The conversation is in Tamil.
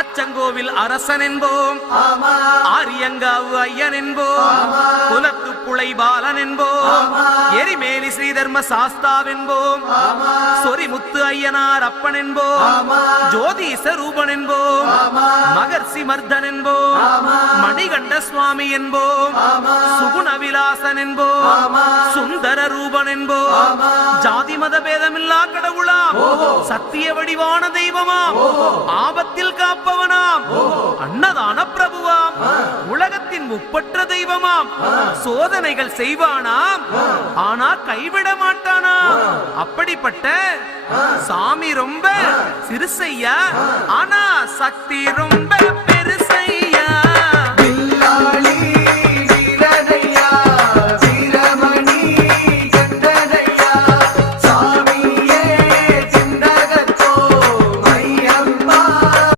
அச்சங்கோவில் அரசன் என்போம், ஆரியங்காவு ஐயன் என்போம், குலத்து புளை பாலன் என்போம், எரிமேலி ஸ்ரீதர்ம சாஸ்தாவென்போம், சொரிமுத்து ஐயனார் அப்பன் என்போம், ஜோதிச ரூபன் என்போம், மகர்ஷி மர்தன் என்போம், மணிகண்ட சுவாமி என்போம், சுகுண விலாசன் என்போம், சுந்தர ரூபன் என்போம், ஜாதி மத பேதமில்லா கடவுளாம், சத்திய வடிவான தெய்வமாம், ஆபத்தில் காப்பவனாம், அன்னதான பிரபுவாம், உலகத்தின் முப்பற்ற தெய்வமாம், சோதனைகள் செய்வானாம் ஆனா கைவிட மாட்டானாம். அப்படிப்பட்ட சாமி ரொம்ப சிறுசையா, ஆனா சக்தி ரொம்ப